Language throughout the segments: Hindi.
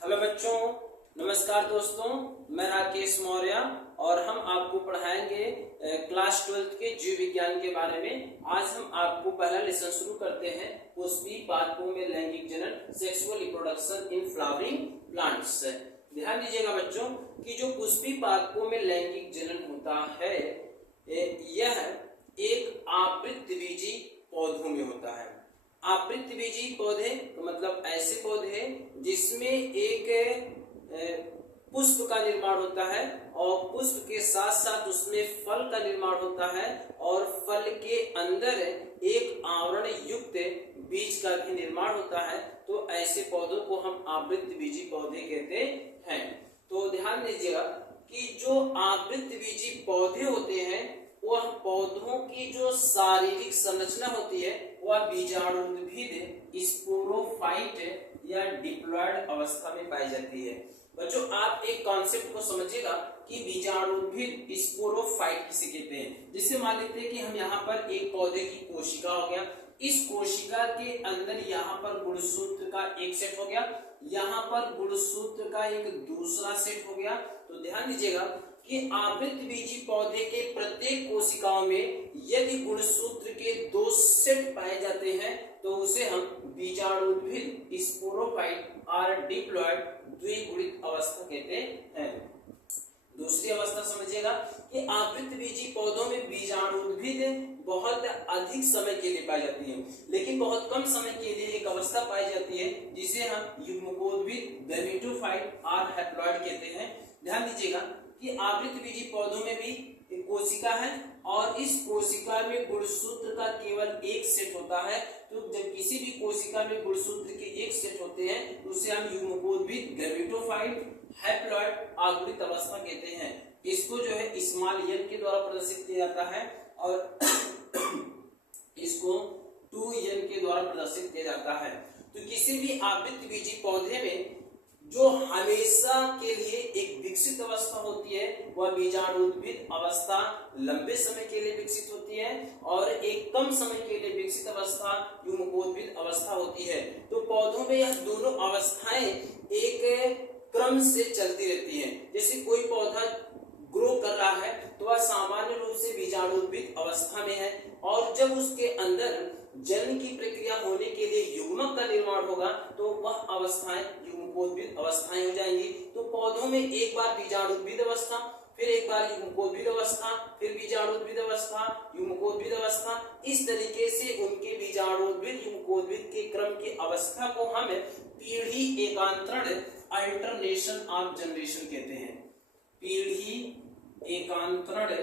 हेलो बच्चों, नमस्कार दोस्तों। मैं राकेश मौर्य और हम आपको पढ़ाएंगे क्लास 12th के जीव विज्ञान के बारे में। आज हम आपको पहला लेसन शुरू करते हैं। पुष्पीय पादपों में लैंगिक जनन, sexual reproduction in flowering plants. ध्यान दीजिएगा बच्चों कि जो पुष्पीय पादपों में लैंगिक जनन होता है यह एक आवृतबीजी पौधों में होता है। आवृतबीजी पौधे मतलब ऐसे पौधे जिसमें एक पुष्प का निर्माण होता है और पुष्प के साथ साथ उसमें फल का निर्माण होता है और फल के अंदर एक आवरण युक्त बीज का भी निर्माण होता है। तो ऐसे पौधों को हम आवृतबीजी पौधे कहते हैं। तो ध्यान दीजिएगा कि जो आवृतबीजी पौधे होते हैं वह पौधों की जो शारीरिक संरचना होती है वह बीजाणुउद्भिद स्पोरोफाइट या डिप्लॉयड अवस्था में पाई जाती है। बच्चों आप एक कॉन्सेप्ट को समझिएगा कि बीजाणुउद्भिद स्पोरोफाइट किसे कहते हैं। जिससे मान लेते हैं कि हम यहाँ पर एक पौधे की कोशिका हो गया, इस कोशिका के अंदर यहाँ पर गुणसूत्र का एक सेट हो गया, यहाँ पर गुणसूत्र का एक दूसरा सेट हो गया। तो ध्यान दीजिएगा कि आवृतबीजी पौधे के प्रत्येक कोशिकाओं में यदि गुणसूत्र के दो सेट पाए जाते हैं तो उसे हम बीजाणुउद्भिद स्पोरोफाइट और डिप्लॉयड द्विगुणित अवस्था कहते हैं। दूसरी अवस्था समझिएगा कि आवृतबीजी पौधों में बीजाणुउद्भिद बहुत अधिक समय के लिए पाई जाती है, लेकिन बहुत कम समय के लिए एक अवस्था पाई जाती है जिसे हम युग्मकोद्भिद गैमेटोफाइट और हैप्लॉइड कहते हैं। ध्यान दीजिएगा कि आवृतबीजी पौधों में भी एक कोशिका है और इस कोशिका में गुणसूत्र का केवल एक सेट होता है। तो जब किसी भी कोशिका में गुणसूत्र के एक सेट होते हैं तो उसे हम युग्मकोद्भिद गैमेटोफाइट हैप्लॉइड आगुणित अवस्था कहते हैं। इसको जो है स्मॉल एन के द्वारा प्रदर्शित किया जाता है और इसको 2n के द्वारा प्रदर्शित किया जाता है। तो किसी भी आवृतबीजी पौधे में जो हमेशा के लिए एक विकसित अवस्था होती है वह बीजाणुउद्भिद अवस्था लंबे समय के लिए विकसित होती है और एक कम समय के लिए विकसित अवस्था युग्मकोद्भिद अवस्था होती है। तो पौधों में यह दोनों अवस्थाएं एक क्रम से चलती रहती हैं। जैसे कोई पौधा ग्रो कर रहा है तो वह सामान्य रूप से बीजाणुउद्भिद अवस्था में है और जब उसके अंदर जनन की प्रक्रिया होने के लिए युग्मक का निर्माण होगा तो वह अवस्थाएं युग्मकोद्भिद अवस्थाएं हो जाएंगी। तो पौधों में एक बार बीजाणुउद्भिद अवस्था, फिर एक बार युग्मकोद्भिद अवस्था, फिर बीजाणुउद्भिद अवस्था, युग्मकोद्भिद अवस्था, इस तरीके से उनके बीजाणुउद्भिद युग्मकोद्भिद के क्रम की अवस्था को हम पीढ़ी एकांतरण अल्टरनेशन ऑफ जनरेशन कहते हैं। पीढ़ी एकांतरण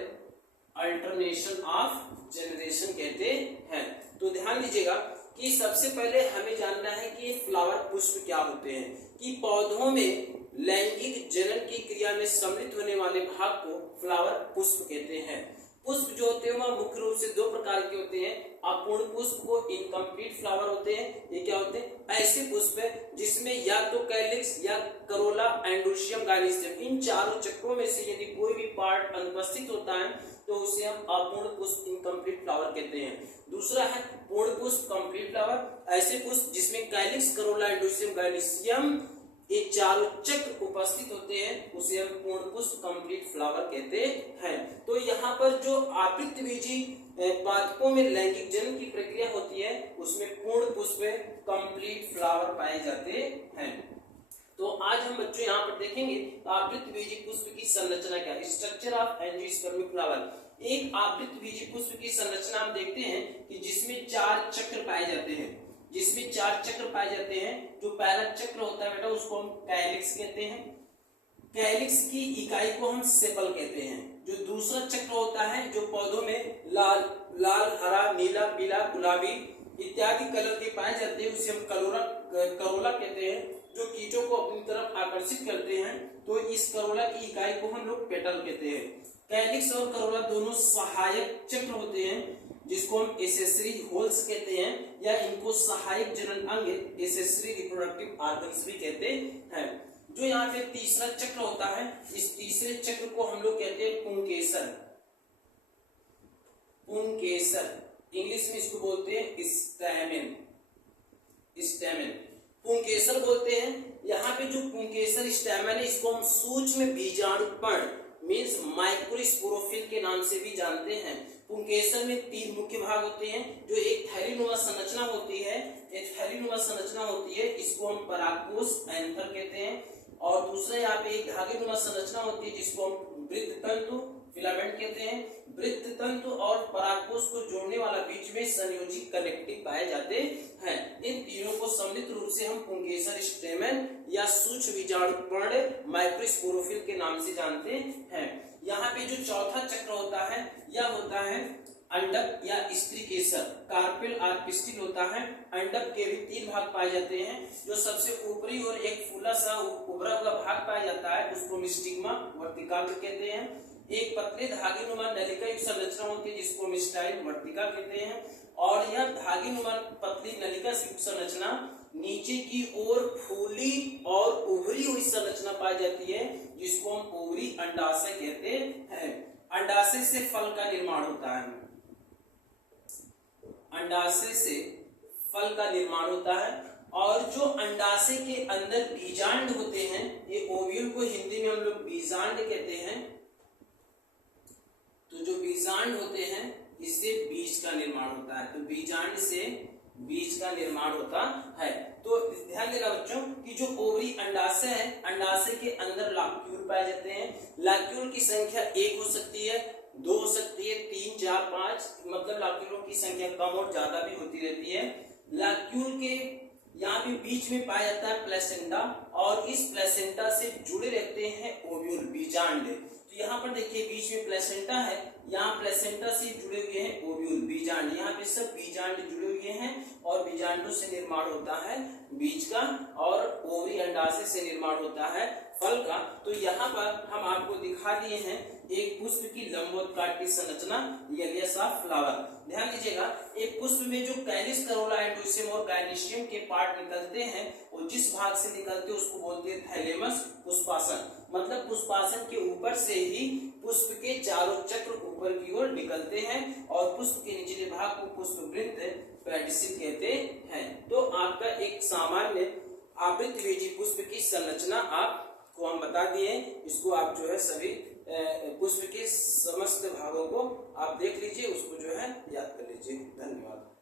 अल्टरनेशन ऑफ जनरेशन कहते हैं। तो ध्यान दीजिएगा कि सबसे पहले हमें जानना है कि फ्लावर पुष्प क्या होते हैं। कि पौधों में लैंगिक जनन की क्रिया में सम्मिलित होने वाले भाग को फ्लावर पुष्प कहते हैं। पुष्प जो होते हैं वह मुख्य रूप से दो प्रकार के होते हैं। अपूर्ण पुष्प को इनकम्प्लीट फ्लावर होते हैं। ये क्या होते हैं? ऐसे पुष्प जिसमें या तो कैलिक्स या करोला एंड्रोशियम गाइनिसियम इन चारों चक्रों में से यदि कोई भी पार्ट अनुपस्थित होता है तो उसे हम अपूर्ण पुष्प इनकम्प्लीट फ्लावर कहते हैं। दूसरा है पूर्ण पुष्प कंप्लीट फ्लावर। ऐसे पुष्प जिसमें कैलिक्स, करोला, एंड्रोशियम गाइनिसियम ये चारों चक्र उपस्थित होते हैं उसे हम पूर्ण पुष्प कंप्लीट फ्लावर कहते हैं। तो यहाँ पर जो आवृतबीजी पादपों में लैंगिक जनन की प्रक्रिया होती है उसमें पूर्ण पुष्प कंप्लीट फ्लावर पाए जाते हैं। तो आज हम बच्चों यहाँ पर देखेंगे आवृतबीजी पुष्प की संरचना क्या है। Structure of angiospermic flower. एक आवृतबीजी पुष्प की संरचना हम देखते हैं कि जिसमें चार चक्र पाए जाते हैं। जिसमें चार चक्र पाए जाते हैं। जो पहला चक्र होता है बेटा उसको हम कैलिक्स कहते हैं। कैलिक्स की इकाई को हम सेपल कहते हैं। जो दूसरा चक्र होता है जो पौधों में लाल, हरा, नीला, पीला, गुलाबी इत्यादि कलर के पाए जाते हैं उसे हम करोला कहते हैं। जो कीटों को अपनी तरफ आकर्षित करते हैं तो इस करोला की इकाई को हम लोग पेटल कहते हैं। कैलिक्स और करोला दोनों सहायक चक्र होते हैं जिसको हम एसेसरी होल्स कहते हैं या इनको सहायक जनन अंग एसेसरी रिप्रोडक्टिव ऑर्गन्स भी कहते हैं। जो यहाँ पे तीसरा चक्र होता है इस तीसरे चक्र को हम लोग कहते हैं पुंकेसर। पुंकेसर इंग्लिश में इसको बोलते हैं स्टैमेन। पुंकेसर बोलते हैं। यहाँ पे जो पुंकेसर स्टैमेन है इसको हम सूक्ष्म बीजाणुपर्ण मीन्स माइक्रोस्पोरोफिल के नाम से भी जानते हैं। पुंकेसर में 3 मुख्य भाग होते हैं। जो एक थैलीनुमा संरचना होती है, एक थैलीनुमा संरचना होती है, इसको हम परागकोश एंथर कहते हैं। और दूसरा यहाँ पे एक धागेनुमा संरचना होती है जिसको हम वृत्त तंतु फिलामेंट कहते हैं। वृत्त तंतु और परागकोश को जोड़ने वाला बीच में संयोजी कनेक्टिव पाए जाते हैं। इन तीनों को सम्मिलित रूप से हम पुंकेसर स्टेमन या सूक्ष्म बीजाणुपर्ण माइक्रोस्पोरोफिल के नाम से जानते हैं। यहाँ पे जो चौथा चक्र होता है यह होता है अंडक या स्त्री केसर, कार्पेल और पिस्टिल होता है। अंडक के भी 3 भाग पाए जाते हैं। जो सबसे ऊपरी और एक फूला सा उभरा हुआ भाग पाया जाता है उसको स्टिग्मा वर्तिकाग्र कहते हैं। एक पतले धागेनुमा नलिका युक्त संरचना होती है जिसको हम स्टाइल वर्तिका कहते हैं। और यह धागेनुमा पतली नलिका युक्त संरचना नीचे की ओर फूली और उभरी हुई संरचना पाई जाती है जिसको हम ओवरी अंडाशय कहते हैं। अंडाशय से फल का निर्माण होता है। अंडाशय से फल का निर्माण होता है। और जो अंडाशय के अंदर बीजांड होते हैं, ये ओव्यूल को हिंदी में हम लोग बीजांड कहते हैं। तो जो बीजांड होते हैं इससे बीज का निर्माण होता है। तो बीजांड से बीज का निर्माण होता है। तो ध्यान देना बच्चों कि जो ओवरी अंडाशय है, अंडाशय के अंदर लाक्यूल पाए जाते हैं। लाक्यूल की संख्या 1 हो सकती है, 2 हो सकती है, 3, 4, 5, मतलब लाक्यूलों की संख्या कम और ज्यादा भी होती रहती है। लाक्यूल के यहाँ पे बीच में पाया जाता है प्लेसेंटा और इस प्लेसेंटा से जुड़े रहते हैं ओव्यूल बीजांड। तो यहाँ पर देखिए बीच में प्लेसेंटा है, यहाँ प्लेसेंटा से जुड़े हुए हैं ओव्यूल बीजांड। यहाँ पे सब बीजांड जुड़े हुए हैं और बीजांडों से निर्माण होता है बीज का और ओवरी अंडाशय से निर्माण होता है फल का। तो यहाँ पर हम आपको दिखा दिए हैं एक पुष्प की लंबोत्काट की संरचना, एलियस ऑफ फ्लावर। ध्यान दीजिएगा, एक पुष्प में जो कैलिस, करोला, एंडोसियम और गायनेशियम के पार्ट निकलते हैं और जिस भाग से निकलते हैं उसको बोलते हैं थैलेमस। पुष्पासन मतलब पुष्पासन के ऊपर से ही पुष्प के चारों चक्र ऊपर की ओर निकलते हैं और पुष्प के निचले भाग को पुष्पवृंत पेडिसिल कहते हैं। तो आपका एक सामान्य आवृतबीजी पुष्प की संरचना आपको हम बता दिए। इसको आप जो है सभी पुष्प के समस्त भागों को आप देख लीजिए, उसको जो है याद कर लीजिए। धन्यवाद।